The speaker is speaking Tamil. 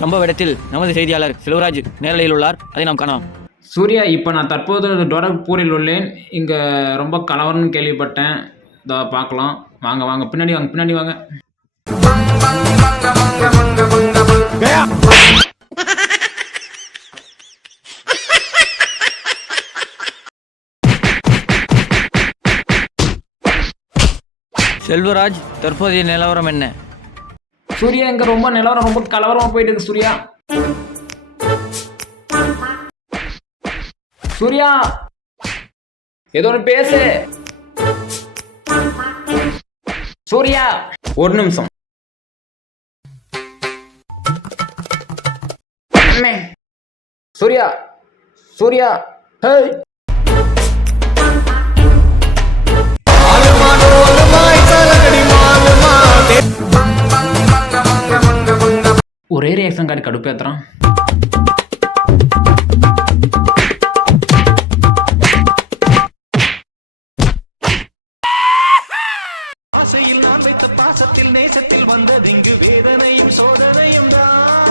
சம்பவ இடத்தில் நமது செய்தியாளர் செல்வராஜ் நேரலையில் உள்ளார். அதை நாம் காணலாம். சூர்யா, இப்போ நான் தற்போது டோரக்பூரில் உள்ளேன். இங்கே ரொம்ப கலவரம்னு கேள்விப்பட்டேன். இதை பார்க்கலாம். வாங்க வாங்க, பின்னாடி வாங்க, பின்னாடி வாங்க. செல்வராஜ், தற்போதைய நிலவரம் என்ன? சூர்யா, இங்கே ரொம்ப நிலவரம் ரொம்ப கலவரமாக போயிட்டு இருக்கு சூர்யா. சூர்யா, ஏதோ ஒன்று பேசு. சூர்யா, ஒரு நிமிஷம். சூர்யா, சூர்யா, ஹேய். ஒரே ரியாக்ஷன் கார்டு கடுப்பேத்துறான். ஆசையில் நான் வைத்த பாசத்தில் நேசத்தில் வந்ததிங்கு வேதனையும் சோதனையும் தான்.